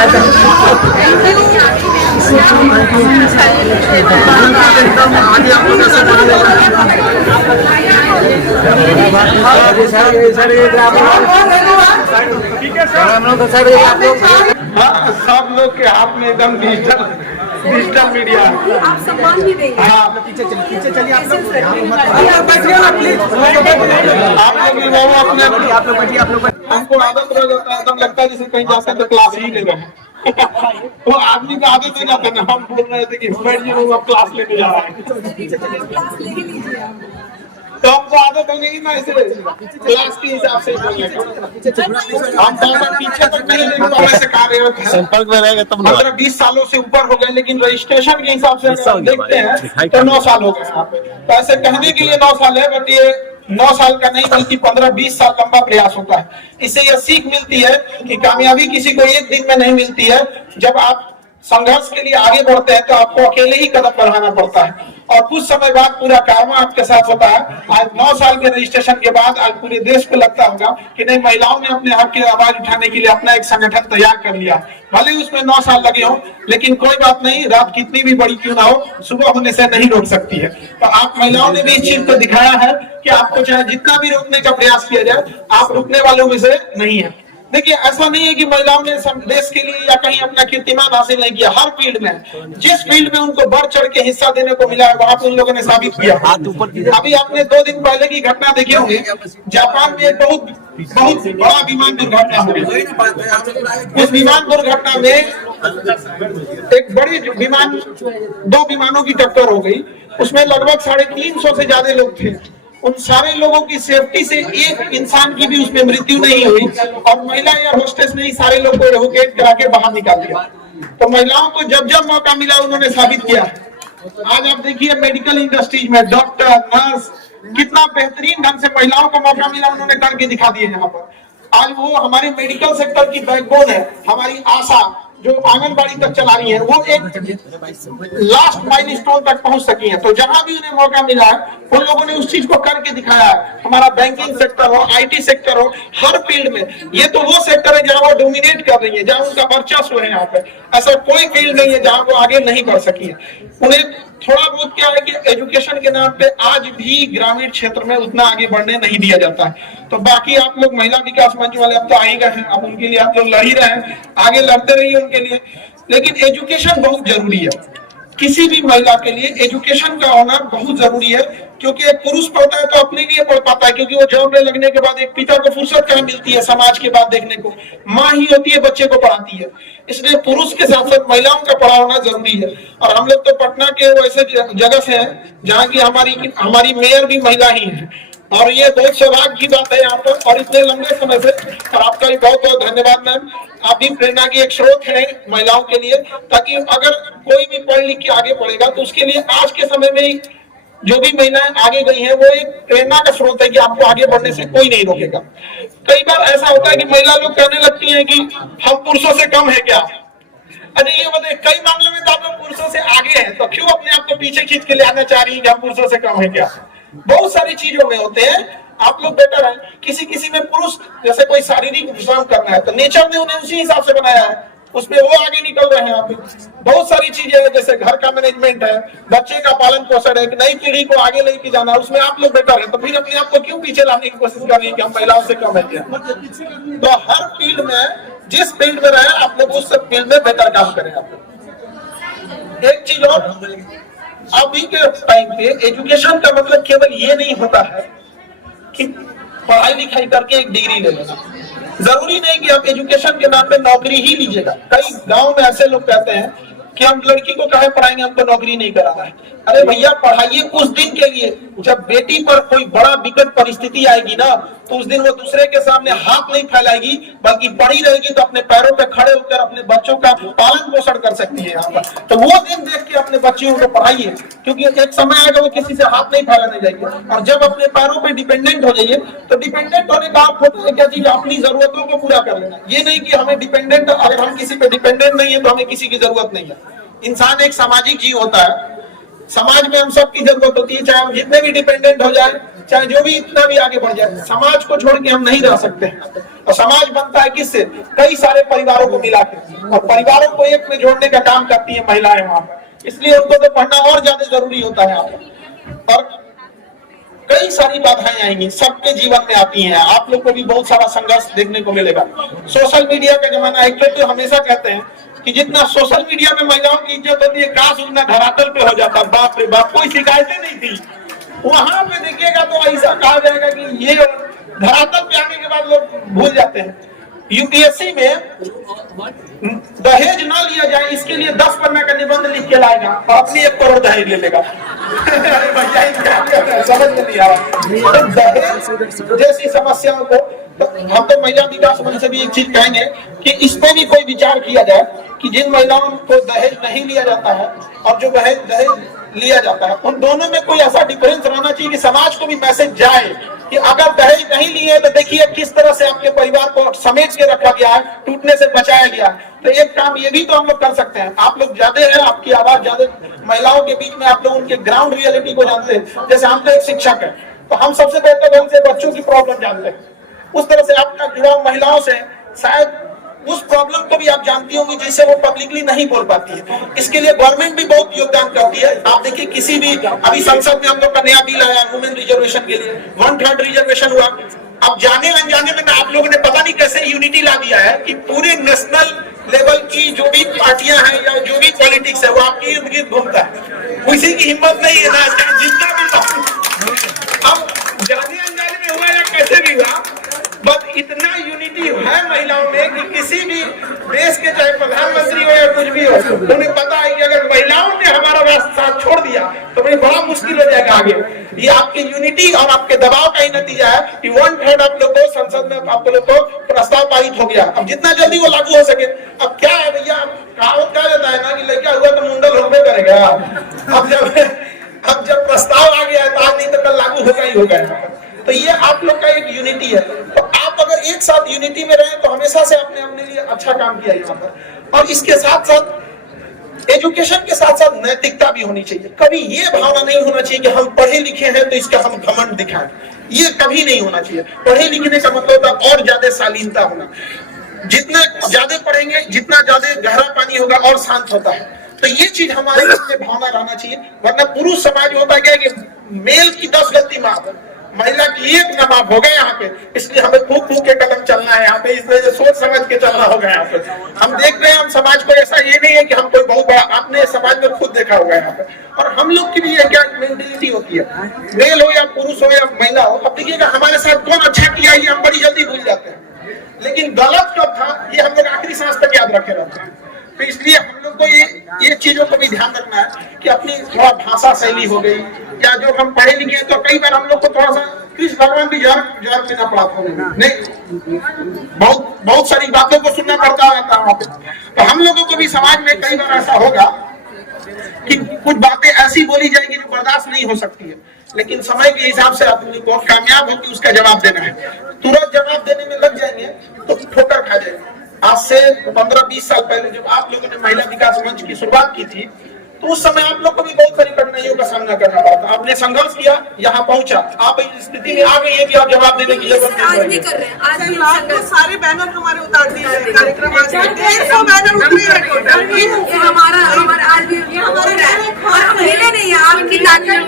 सब लोग के हाथ में एकदम डिजिटल मीडिया। आप सम्मान भी देंगे। हाँ, पीछे चलिए आप लोग बैठिए ना प्लीज। आप लोग भी वो अपने आप लोग बैठिए आप लोग। हमको आदत हो जाता है, एकदम लगता है जैसे कहीं जाते तो क्लास ही ले रहे हैं। वो आदमी का आदत हो जाता है ना, हम बोल रहे थे कि बैठिए वो अब क्लास लेने जा रहा है, क्लास ले ही लीजिए आप। तो हमको आदत हो गई ना इसे क्लास के हिसाब से बोलने की। हम तो पीछे तक नहीं लेकिन ऐसे कार्य संपर्क में रहेगा तब ना। 15-20 सालों से ऊपर हो गए, लेकिन रजिस्ट्रेशन के हिसाब से अगर देखते हैं तो 9 साल हो गए। तो ऐसे कहने के लिए 9 साल है, बट ये 9 साल का नहीं बल्कि 15-20 साल लंबा प्रयास होता है। इससे यह सीख मिलती है कि कामयाबी किसी को एक दिन में नहीं मिलती है। जब आप संघर्ष के लिए आगे बढ़ते हैं तो आपको अकेले ही कदम बढ़ाना पड़ता है, और कुछ समय बाद पूरा कार्य आपके साथ होता है। आज 9 साल के रजिस्ट्रेशन के बाद आज पूरे देश को लगता होगा कि नहीं, महिलाओं ने अपने हक की आवाज उठाने के लिए अपना एक संगठन तैयार कर लिया। भले उसमें 9 साल लगे हो, लेकिन कोई बात नहीं, रात कितनी भी बड़ी क्यों ना हो, सुबह होने से नहीं रोक सकती है। तो आप महिलाओं ने भी इस चीज को दिखाया है कि आपको चाहे जितना भी रोकने का प्रयास किया जाए, आप रुकने वालों में से नहीं है। देखिए, ऐसा नहीं है कि महिलाओं ने देश के लिए या कहीं अपना कीर्तिमान हासिल नहीं किया। हर फील्ड में, जिस फील्ड में उनको बढ़ चढ़ के हिस्सा देने को मिला है, वहां पर उन लोगों ने साबित किया। अभी आपने 2 दिन पहले की घटना देखी होंगी, जापान में एक बहुत बड़ा विमान दुर्घटना हो गई। उस विमान दुर्घटना में एक बड़ी विमान, 2 विमानों की टक्कर हो गई। उसमें लगभग 350 से ज्यादा लोग थे। उन सारे लोगों की सेफ्टी से एक इंसान की भी उसमें मृत्यु नहीं हुई, और महिला एयर होस्टेस ने सारे लोगों को एवोकेट करा के बाहर निकाल दिया। तो महिलाओं को जब जब मौका मिला उन्होंने साबित किया। आज आप देखिए मेडिकल इंडस्ट्रीज में डॉक्टर, नर्स, कितना बेहतरीन ढंग से महिलाओं को मौका मिला, उन्होंने करके दिखा दिए। यहाँ पर आज वो हमारे मेडिकल सेक्टर की बैकबोन है। हमारी आशा जो आंगनबाड़ी तक चला रही है, वो एक लास्ट माइलस्टोन तक पहुंच सकी है। तो जहां भी उन्हें मौका मिला है, उन लोगों ने उस चीज को करके दिखाया है। हमारा बैंकिंग सेक्टर हो, IT सेक्टर हो, हर फील्ड में ये तो वो सेक्टर है जहां वो डोमिनेट कर रही है, जहां उनका वर्चस्व है। यहाँ पे ऐसा कोई फील्ड नहीं है जहां वो आगे नहीं बढ़ सकी है। उन्हें थोड़ा बहुत क्या है कि एजुकेशन के नाम पे आज भी ग्रामीण क्षेत्र में उतना आगे बढ़ने नहीं दिया जाता है। तो बाकी आप लोग महिला विकास मंच वाले अब तो आ ही गए हैं, अब उनके लिए आप लोग लड़ ही रहे हैं, आगे लड़ते रहिए उनके लिए। लेकिन एजुकेशन बहुत जरूरी है, किसी भी महिला के लिए एजुकेशन का होना बहुत जरूरी है। क्योंकि एक पुरुष पढ़ता है तो अपने लिए पढ़ पाता है, क्योंकि वो जॉब में लगने के बाद एक पिता को फुर्सत कहाँ मिलती है समाज के बाद देखने को, माँ ही होती है बच्चे को पढ़ाती है। इसलिए पुरुष के साथ साथ महिलाओं का पढ़ा होना जरूरी है। और हम लोग तो पटना के वैसे जगह से हैं जहाँ की हमारी मेयर भी महिला ही है, और ये बहुत सौभाग्य की बात है यहाँ पर, और इतने लंबे समय से। और आपका भी बहुत बहुत धन्यवाद मैम, आप भी प्रेरणा की एक स्रोत है महिलाओं के लिए, ताकि अगर कोई भी पढ़ लिख के आगे पढ़ेगा तो उसके लिए आज के समय में जो भी महिलाएं आगे गई हैं, वो एक प्रेरणा का स्रोत है कि आपको आगे बढ़ने से कोई नहीं रोकेगा। कई बार ऐसा होता है कि महिला लोग कहने लगती हैं कि हम पुरुषों से कम है क्या। अरे ये बताइए, कई मामलों में तो आप लोग पुरुषों से आगे हैं, तो क्यों अपने आप को पीछे खींच के ले आना चाह रही है कि हम पुरुषों से कम है क्या। बहुत सारी चीजों में होते हैं आप लोग बेटर हैं। किसी में पुरुष जैसे कोई शारीरिक श्रम करना है तो नेचर ने उन्हें उसी हिसाब से बनाया है, उसमें वो आगे निकल रहे हैं। यहाँ पे बहुत सारी चीजें हैं, जैसे घर का मैनेजमेंट है, बच्चे का पालन पोषण है, नई पीढ़ी को आगे लेके जाना, उसमें आप लोग बेटर है। तो फिर अपने आप को क्यों पीछे लाने की कोशिश कर रही है कि हम महिलाओं से कम है क्या। तो हर फील्ड में, जिस फील्ड में रहे आप लोग उस फील्ड में बेटर काम करें। आप लोग एक चीज और, अभी के टाइम पे एजुकेशन का मतलब केवल ये नहीं होता है कि पढ़ाई लिखाई करके एक डिग्री ले लेना। जरूरी नहीं कि आप एजुकेशन के नाम पे नौकरी ही लीजिएगा। कई गांव में ऐसे लोग कहते हैं कि हम लड़की को काहे पढ़ाएंगे, हमको नौकरी नहीं कराना है। अरे भैया, पढ़ाइए उस दिन के लिए जब बेटी पर कोई बड़ा विकट परिस्थिति आएगी ना, तो उस दिन वो दूसरे के सामने हाथ नहीं फैलाएगी, बल्कि पढ़ी रहेगी तो अपने पैरों पे खड़े होकर अपने बच्चों का पालन पोषण कर सकती है। यहाँ पर तो वो दिन देख के अपने बच्चियों को पढ़ाइए, क्योंकि एक समय आएगा वो किसी से हाथ नहीं फैलाने जाएगी। और जब अपने पैरों पे डिपेंडेंट हो जाइए, तो डिपेंडेंट होने का आप होता है क्या चीज, अपनी जरूरतों को पूरा कर लेना। ये नहीं कि हमें डिपेंडेंट, अगर हम किसी पे डिपेंडेंट नहीं है तो हमें किसी की जरूरत नहीं है। इंसान एक सामाजिक जीव होता है, समाज में हम सबकी जरूरत होती है, चाहे हम जितने भी डिपेंडेंट हो जाए, चाहे जो भी इतना भी आगे बढ़ जाए, समाज को छोड़ के हम नहीं रह सकते हैं। और समाज बनता है किससे? कई सारे परिवारों को मिला के, और परिवारों को एक में जोड़ने का काम करती है महिलाएं वहां पर। इसलिए उनको तो पढ़ना और ज्यादा जरूरी होता है यहाँ पर। और कई सारी बाधाएं आएंगी, सबके जीवन में आती हैं। आप लोग को भी बहुत सारा संघर्ष देखने को मिलेगा। सोशल मीडिया का जमाना है, तो हमेशा कहते हैं कि जितना सोशल मीडिया में महिलाओं की इज्जत होती है, काश उतना धरातल पे हो जाता। बाप रे बाप, कोई शिकायतें नहीं थी। वहां पे देखिएगा तो ऐसा कहा जाएगा कि ये धरातल पे आने के बाद लोग भूल जाते हैं। यूपीएससी में दहेज ना लिया जाए इसके लिए 10 पन्ना का निबंध लिख के लाएगा और अपनी 1 करोड़ दहेज ले लेगा। समझ में नहीं आ रहा। तो दहेज जैसी समस्याओं को तो हम तो महिला विकास मंच से भी एक चीज कहेंगे कि इस पे भी कोई विचार किया जाए कि जिन महिलाओं को दहेज नहीं लिया जाता है और जो दहेज लिया जाता है, उन दोनों में कोई ऐसा डिफरेंस रहना चाहिए कि समाज को भी मैसेज जाए कि अगर दहेज नहीं लिए तो देखिए किस तरह से आपके परिवार को समेट के रखा गया है, टूटने से बचाया गया है। तो एक काम ये भी तो हम लोग कर सकते हैं। आप लोग ज्यादा है, आपकी आवाज ज्यादा महिलाओं के बीच में, आप लोग उनके ग्राउंड रियलिटी को जानते हैं। जैसे हम तो एक शिक्षक है, तो हम सबसे बेहतर ढंग से बच्चों की प्रॉब्लम जानते हैं। उस तरह से आपका जुड़ाव महिलाओं से, शायद उस प्रॉब्लम को भी आप जानती होंगी जिससे वो पब्लिकली नहीं बोल पाती है। इसके लिए गवर्नमेंट भी बहुत योगदान करती है। आप देखिए किसी भी, अभी संसद में हम लोग का नया बिल आया वुमेन रिजर्वेशन के लिए, 1/3 रिजर्वेशन हुआ। अब जाने अनजाने में आप लोगों ने पता नहीं कैसे यूनिटी ला दिया है कि पूरे नेशनल लेवल की जो भी पार्टियां हैं या जो भी पॉलिटिक्स है वो आपके इर्द गिर्द घूमता है। किसी की हिम्मत नहीं है ना, जितना भी अब जाने अनजाने में हुआ या कैसे भी हुआ, बस इतना यूनिटी है महिलाओं में कि किसी भी देश के चाहे प्रधानमंत्री हो या कुछ भी हो, उन्हें पता है कि अगर महिलाओं ने हमारा साथ छोड़ दिया तो भाई बड़ा मुश्किल हो जाएगा आगे। ये आपकी यूनिटी और आपके दबाव का ही नतीजा है कि 1/3 आप लोग को संसद में आप लोग को प्रस्ताव पारित हो गया। अब जितना जल्दी वो लागू हो सके। अब क्या है भैया, कहावत कहा जाता है ना कि लड़का हुआ तो मुंडल होबे करेगा। अब जब प्रस्ताव आ गया है तो आज नहीं तो कल लागू होगा ही होगा। तो ये आप लोग का एक यूनिटी है। तो आप अगर एक साथ यूनिटी में रहे तो हमेशा से आपने अपने लिए अच्छा काम किया यहाँ पर। और इसके साथ साथ एजुकेशन के साथ साथ नैतिकता भी होनी चाहिए। कभी ये भावना नहीं होना चाहिए कि हम पढ़े लिखे हैं तो इसका हम घमंड दिखाएं, ये कभी नहीं होना चाहिए। पढ़े लिखने का मतलब होता है और ज्यादा शालीनता होना। जितना ज्यादा पढ़ेंगे जितना ज्यादा गहरा पानी होगा और शांत होता है। तो ये चीज हमारे में भावना रहना चाहिए। वरना पुरुष समाज होता क्या कि मेल की 10 गलती माफ, महिला की एक न माफ हो गए यहाँ पे। इसलिए हमें फूक फूक के कदम चलना है यहाँ पे, इसलिए सोच समझ के चलना होगा यहाँ पे। हम देख रहे हैं हम समाज को, ऐसा ये नहीं है कि हम कोई बहुत बड़ा, आपने समाज में खुद देखा होगा यहाँ पे। और हम लोग की भी ये क्या मेंटेलिटी होती है, मेल हो या पुरुष हो या महिला हो। अब देखिएगा हमारे साथ कौन अच्छा किया ये हम बड़ी जल्दी भूल जाते हैं, लेकिन गलत कब था ये हम लोग आखिरी सांस तक याद रखे रहते हैं। तो इसलिए हम लोग को ये चीजों को भी ध्यान रखना है कि अपनी थोड़ा भाषा शैली हो गई या जो हम पढ़े लिखे हैं, तो कई बार हम लोग को थोड़ा सा कृष्ण भगवान भी जवाब देना पड़ा था नहीं, बहुत सारी बातों को सुनना पड़ता रहता है वहाँ पे। तो हम लोगों को भी समाज में कई बार ऐसा होगा कि कुछ बातें ऐसी बोली जाएगी जो बर्दाश्त नहीं हो सकती है, लेकिन समय के हिसाब से अपनी को कामयाब होकर उसका जवाब देना है। तुरंत जवाब देने में लग जाएंगे तो ठोकर खा जाएंगे। आज से 15-20 साल पहले जब आप लोगों ने महिला विकास मंच की शुरुआत की थी तो उस समय आप लोग को भी बहुत सारी कठिनाइयों का सामना करना पड़ा था। आपने संघर्ष किया, यहाँ पहुंचा, आप इस स्थिति में आ गई है कि आप जवाब देने की जरूरत नहीं आज भी कर रहे हैं। आज भी तो सारे बैनर हमारे उतार दिए हैं। कार्यक्रम आज 150 बैनर उतरे हैं टोटल। हमारा आज भी और अकेले नहीं है, आपकी ताकत,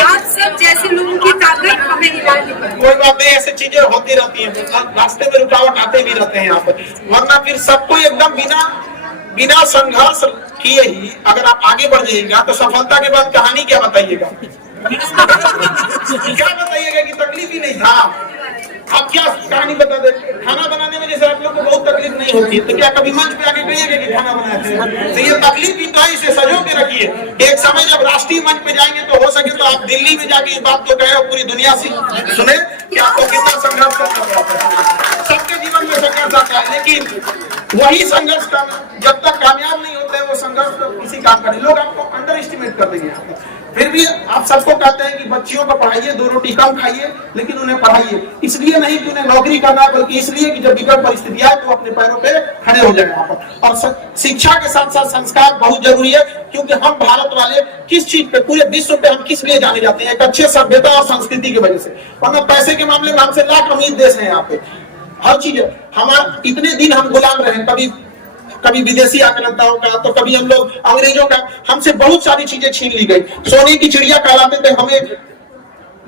आप सब जैसे लोगों की ताकत हमें निकालनी पड़ेगी। कोई बात नहीं, ऐसी चीजें होती रहती हैं, रास्ते में रुकावट आते भी रहते हैं यहाँ पर। वरना फिर सबको एकदम बिना संघर्ष किए ही अगर आप आगे बढ़ जाइएगा तो सफलता के बाद कहानी क्या बताइएगा? क्या बताइएगा कि तकलीफ ही नहीं था? आप क्या कहानी बता दे? खाना बनाने में जैसे आप लोग को बहुत तकलीफ नहीं होती है तो क्या कभी मंच पे आके कहिएगा कि खाना बनाते हैं? तो ये तकलीफ ही तो है, इसे सजो के रखिए। एक समय जब राष्ट्रीय मंच पे जाएंगे तो हो सके तो आप दिल्ली में जाके इस बात को कहे और पूरी दुनिया से सुने कि आपको कितना संघर्ष करना पड़ता है। सबके जीवन में संघर्ष आता है, लेकिन वही संघर्ष जब तक कामयाब नहीं होते हैं वो संघर्ष तो किसी काम का नहीं। लोग आपको अंडर एस्टिमेट कर देंगे। फिर भी आप सबको कहते हैं कि बच्चियों को पढ़ाइए, 2 रोटी कम खाइए, लेकिन उन्हें पढ़ाइए। इसलिए नहीं कि उन्हें नौकरी करना है, बल्कि इसलिए कि जब विकट परिस्थिति आए तो अपने पैरों पे खड़े हो जाए वहां पर। और शिक्षा के साथ साथ संस्कार बहुत जरूरी है, क्योंकि हम भारत वाले किस चीज पे, पूरे विश्व पे हम किस लिए जाने जाते हैं? एक अच्छे सभ्यता और संस्कृति की वजह से। वरना पैसे के मामले में हमसे लाख अमीर देश है यहाँ पे। हर चीज हमारे इतने दिन हम गुलाम रहे, कभी विदेशी आक्रांताओं का, तो कभी हम लोग अंग्रेजों का, हमसे बहुत सारी चीजें छीन ली गई। सोने की चिड़िया कहलाते थे, हमें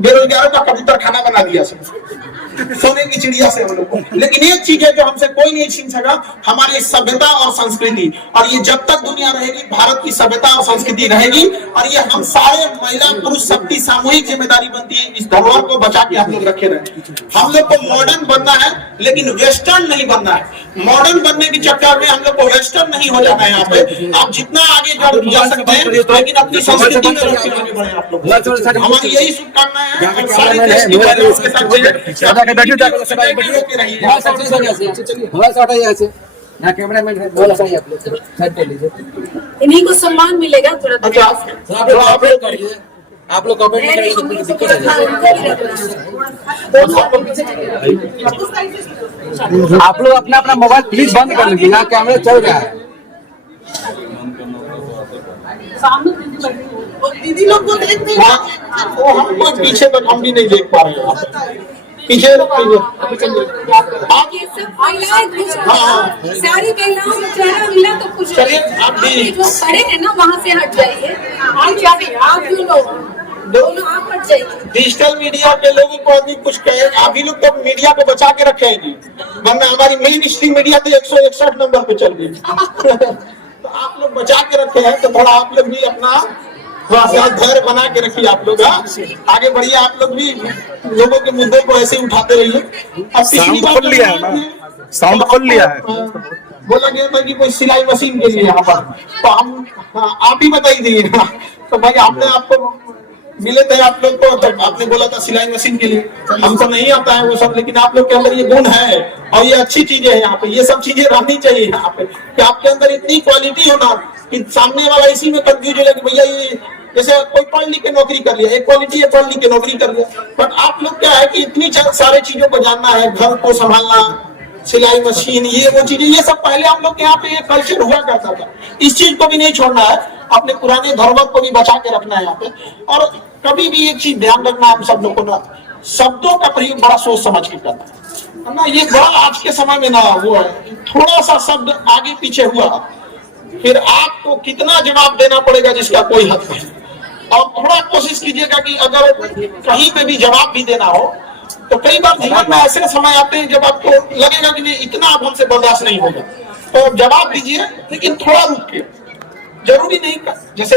बेरोजगारों का कबूतर खाना बना दिया सोने की चिड़िया से हम लोग को। लेकिन एक चीज है जो हमसे कोई नहीं छीन सका, हमारी सभ्यता और संस्कृति। और ये जब तक दुनिया रहेगी, भारत की सभ्यता और संस्कृति रहेगी। और ये हम सारे महिला पुरुष सबकी सामूहिक जिम्मेदारी बनती है, इस धरोहर को बचा के हम लोग रखे रहे। हम लोग को मॉडर्न बनना है, लेकिन वेस्टर्न नहीं बनना है। मॉडर्न बनने के चक्कर में हम लोग को वेस्टर्न नहीं हो जाना है। यहाँ पे आप जितना आगे जा सकते हैं, लेकिन अपनी संस्कृति में रख के आगे बढ़े आप लोग। हमारी यही शुभकामनाएं हैं। सारे देश की महिलाओं के साथ इन्हीं को सम्मान मिलेगा थोड़ा। आप लोग कमेंट में करिए, कोई दिक्कत है? आप लोग अपना अपना मोबाइल प्लीज बंद कर लीजिए, यहाँ कैमरा चल रहा है। दीदी लोग तो देख नहीं वो हमको पीछे तक हम भी नहीं देख पा रहे हैं। पीछे ये सब महिलाएं खुश हैं। सारी महिलाओं का चेहरा मिला तो खुश चलिए, हैं। आप भी- जो खड़े हैं ना, वहाँ से हट जाइए। आप क्यों लोग दोनों आप हट जाइए। डिजिटल मीडिया के लोगों को अभी कुछ कहे, आप ही लोग तो मीडिया को बचा के रखे हैं, वरना हमारी मेन स्ट्रीम मीडिया तो 161 नंबर पे चल गई। तो आप लोग बचा के रखे हैं, तो थोड़ा आप लोग भी अपना थोड़ा सा धैर्य बना के रखिए। आप लोग आगे बढ़िए, आप लोग भी लोगों के मुद्दों को ऐसे ही उठाते रहिए। अब पिछली बार खोल लिया है ना, साउंड खोल लिया है। बोला गया था कि कोई सिलाई मशीन के लिए यहाँ पर, तो हम आप ही बताइए दिए। तो भाई आपने आपको मिले थे आप लोग को, तो आपने बोला था सिलाई मशीन के लिए। हमको नहीं आता है वो सब, लेकिन आप लोग के अंदर ये गुण है और ये अच्छी चीजें हैं। यहाँ पे ये सब चीजें रहनी चाहिए यहाँ पे, कि आपके अंदर इतनी क्वालिटी हो ना कि सामने वाला इसी में कंफ्यूज हो जाए कि भैया ये जैसे कोई पढ़ लिख के नौकरी कर लिया, एक क्वालिटी है पढ़ लिख के नौकरी कर लिया। बट आप लोग क्या है कि इतनी सारे चीजों को जानना है, घर को संभालना, सिलाई मशीन, ये वो चीजें, ये सब पहले हम लोग के यहाँ पे ये कल्चर हुआ करता था। इस चीज को भी नहीं छोड़ना है, अपने पुराने धरोहर को भी बचा के रखना है यहाँ पे। और कभी भी एक चीज ध्यान रखना है हम सब लोग को ना, शब्दों का प्रयोग बड़ा सोच समझ के करना है ना। ये बड़ा आज के समय में ना वो है, थोड़ा सा शब्द आगे पीछे हुआ फिर आपको कितना जवाब देना पड़ेगा जिसका कोई हद नहीं। और थोड़ा कोशिश कीजिएगा कि अगर कहीं पे भी जवाब भी देना हो, तो कई बार जीवन में ऐसे समय आते हैं जब आपको लगेगा कि नहीं इतना अब हमसे बर्दाश्त नहीं होगा, तो जवाब दीजिए, लेकिन थोड़ा रुक के। जरूरी नहीं जैसे